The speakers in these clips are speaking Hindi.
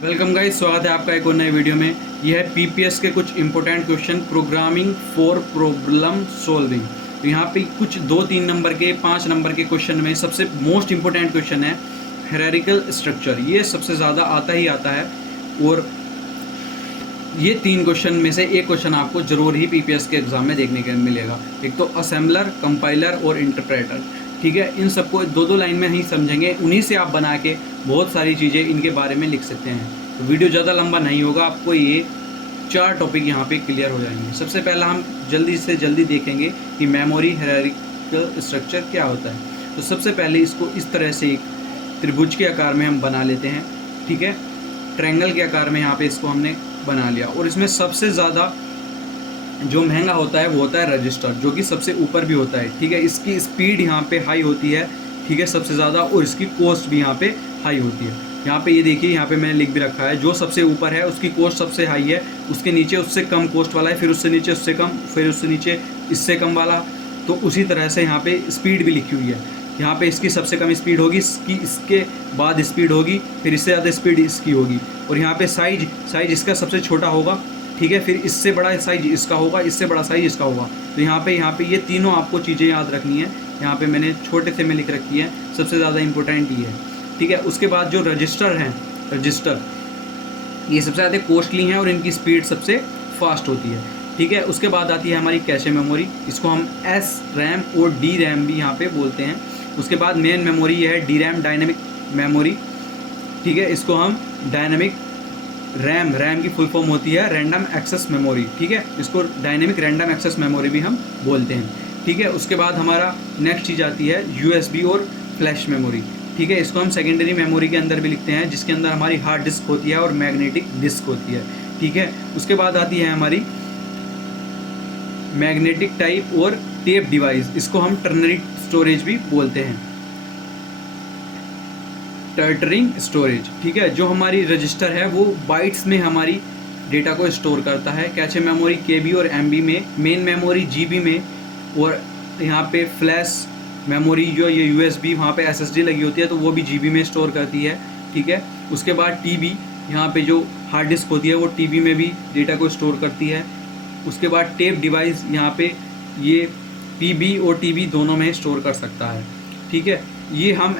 वेलकम गाइस, स्वागत है आपका एक और नए वीडियो में। यह है पीपीएस के कुछ important question, programming for problem solving. तो यहाँ पे कुछ 2-3 नंबर के 5 नंबर के क्वेश्चन में सबसे मोस्ट इंपॉर्टेंट क्वेश्चन है हायरार्किकल स्ट्रक्चर। ये सबसे ज़्यादा आता ही आता है और ये 3 क्वेश्चन में से एक क्वेश्चन आपको जरूर ही पीपीएस के एग्जाम में देखने को मिलेगा। एक तो असेंबलर, कंपाइलर और इंटरप्रेटर। ठीक है, इन सबको 2-2 लाइन में ही समझेंगे, उन्हीं से आप बना के बहुत सारी चीज़ें इनके बारे में लिख सकते हैं। तो वीडियो ज़्यादा लंबा नहीं होगा, आपको ये 4 टॉपिक यहाँ पे क्लियर हो जाएंगे। सबसे पहला हम जल्दी से जल्दी देखेंगे कि मेमोरी हायरार्किकल स्ट्रक्चर क्या होता है। तो सबसे पहले इसको इस तरह से एक त्रिभुज के आकार में हम बना लेते हैं। ठीक है, ट्रायंगल के आकार में यहाँ पे इसको हमने बना लिया। और इसमें सबसे ज़्यादा जो महंगा होता है वो होता है रजिस्टर, जो कि सबसे ऊपर भी होता है। ठीक है, इसकी स्पीड यहाँ पे हाई होती है, ठीक है, सबसे ज़्यादा, और इसकी कॉस्ट भी यहाँ पे हाई होती है। यहाँ पे ये देखिए, यहाँ पे मैंने लिख भी रखा है, जो सबसे ऊपर है उसकी कॉस्ट सबसे हाई है, उसके नीचे उससे कम कॉस्ट वाला है, फिर उससे नीचे उससे कम, फिर उससे नीचे इससे कम वाला। तो उसी तरह से यहाँ पे स्पीड भी लिखी हुई है। यहाँ पे इसकी सबसे कम स्पीड होगी, इसके बाद स्पीड होगी, फिर इससे ज़्यादा स्पीड इसकी होगी। और यहाँ पे साइज इसका सबसे छोटा होगा, ठीक है, फिर इससे बड़ा साइज इसका होगा, इससे बड़ा साइज इसका होगा। तो यहाँ पे ये तीनों आपको चीज़ें याद रखनी है। यहाँ पे मैंने छोटे से में लिख रखी है, सबसे ज़्यादा इंपॉर्टेंट ये है। ठीक है, उसके बाद जो रजिस्टर हैं, रजिस्टर ये सबसे ज़्यादा कॉस्टली हैं और इनकी स्पीड सबसे फास्ट होती है। ठीक है, उसके बाद आती है हमारी कैशे मेमोरी, इसको हम एस रैम और डी रैम भी यहाँ पे बोलते हैं। उसके बाद मेन मेमोरी ये है डी रैम, डायनेमिक मेमोरी। ठीक है, इसको हम डायनेमिक रैम की फुल फॉर्म होती है रैंडम एक्सेस मेमोरी। ठीक है, इसको डायनेमिक रैंडम एक्सेस मेमोरी भी हम बोलते हैं। ठीक है, उसके बाद हमारा नेक्स्ट चीज़ आती है यूएसबी और फ्लैश मेमोरी। ठीक है, इसको हम सेकेंडरी मेमोरी के अंदर भी लिखते हैं, जिसके अंदर हमारी हार्ड डिस्क होती है और मैग्नेटिक डिस्क होती है। ठीक है, उसके बाद आती है हमारी मैग्नेटिक टाइप और टेप डिवाइस, इसको हम टर्नरी स्टोरेज भी बोलते हैं, टर्टरिंग स्टोरेज। ठीक है, जो हमारी रजिस्टर है वो बाइट्स में हमारी डेटा को स्टोर करता है, कैचे मेमोरी केबी और एमबी में, मेन मेमोरी जीबी में, और यहाँ पे फ्लैश मेमोरी जो ये यूएसबी वहाँ पे एसएसडी लगी होती है तो वो भी जीबी में स्टोर करती है। ठीक है, उसके बाद टीबी, यहाँ पे जो हार्ड डिस्क होती है वो टीबी में भी डेटा को स्टोर करती है। उसके बाद टेप डिवाइस, यहाँ पे ये पीबी और टीबी दोनों में स्टोर कर सकता है। ठीक है, ये हम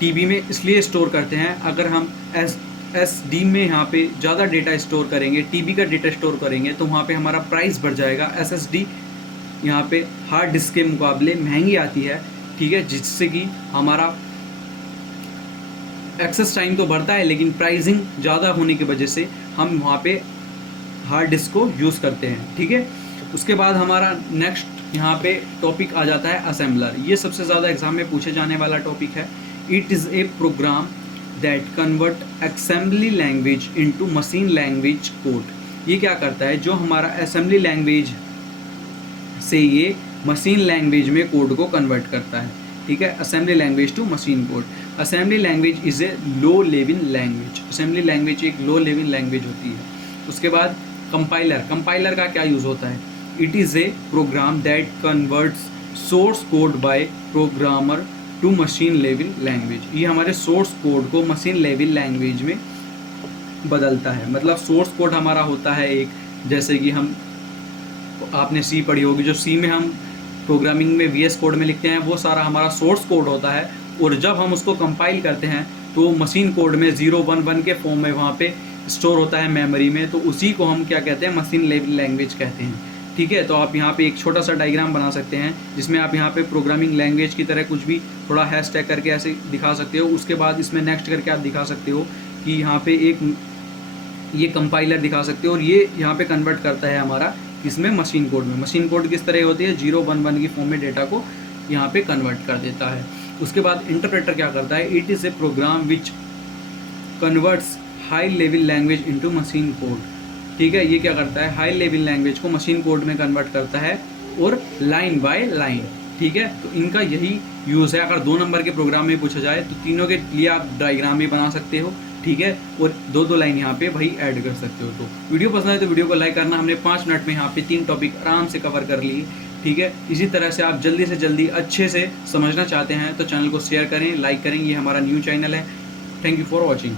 टीबी में इसलिए स्टोर करते हैं, अगर हम एसएसडी में यहाँ पे ज़्यादा डेटा स्टोर करेंगे, टीबी का डेटा स्टोर करेंगे तो वहाँ पे हमारा प्राइस बढ़ जाएगा। एसएसडी यहाँ पे हार्ड डिस्क के मुकाबले महंगी आती है। ठीक है, जिससे कि हमारा एक्सेस टाइम तो बढ़ता है लेकिन प्राइसिंग ज़्यादा होने की वजह से हम वहाँ पे हार्ड डिस्क को यूज़ करते हैं। ठीक है, उसके बाद हमारा नेक्स्ट यहाँ पे टॉपिक आ जाता है असेंबलर। ये सबसे ज़्यादा एग्जाम में पूछे जाने वाला टॉपिक है। It is a program that convert assembly language into machine language code. ये क्या करता है, जो हमारा असेंबली लैंग्वेज से ये मशीन लैंग्वेज में कोड को कन्वर्ट करता है। ठीक है, assembly language to machine code. Assembly language is a low level language. Assembly language एक लो लेवल लैंग्वेज होती है। उसके बाद कंपाइलर का क्या यूज़ होता है, it is a program that converts source code by programmer to machine level language. ये हमारे सोर्स कोड को मशीन लेवल लैंग्वेज में बदलता है। मतलब सोर्स कोड हमारा होता है एक, जैसे कि हम आपने सी पढ़ी होगी, जो सी में हम प्रोग्रामिंग में वीएस कोड में लिखते हैं वो सारा हमारा सोर्स कोड होता है। और जब हम उसको कंपाइल करते हैं तो मशीन कोड में 011 के फॉर्म में वहाँ पे स्टोर होता है मेमोरी में, तो उसी को हम क्या कहते हैं, मशीन लेवल लैंग्वेज कहते हैं। ठीक है, तो आप यहाँ पे एक छोटा सा डायग्राम बना सकते हैं जिसमें आप यहाँ पे प्रोग्रामिंग लैंग्वेज की तरह कुछ भी थोड़ा हैशटैग करके ऐसे दिखा सकते हो। उसके बाद इसमें नेक्स्ट करके आप दिखा सकते हो कि यहाँ पे एक ये कंपाइलर दिखा सकते हो, और ये यहाँ पे कन्वर्ट करता है हमारा इसमें मशीन कोड में। मशीन कोड किस तरह होती है, 011 की फॉर्म में डेटा को यहाँ पे कन्वर्ट कर देता है। उसके बाद इंटरप्रेटर क्या करता है, it is a program which converts high level language into machine code. ठीक है, ये क्या करता है, हाई लेवल लैंग्वेज को मशीन कोड में कन्वर्ट करता है और लाइन बाय लाइन। ठीक है, तो इनका यही यूज़ है। अगर 2 नंबर के प्रोग्राम में पूछा जाए तो तीनों के लिए आप डायग्राम भी बना सकते हो। ठीक है, और 2-2 लाइन यहाँ पे वही ऐड कर सकते हो। तो वीडियो पसंद है तो वीडियो को लाइक करना। हमने 5 मिनट में यहाँ पे 3 टॉपिक आराम से कवर कर लिए। ठीक है, इसी तरह से आप जल्दी से जल्दी अच्छे से समझना चाहते हैं तो चैनल को शेयर करें, लाइक करें। ये हमारा न्यू चैनल है। Thank you for watching.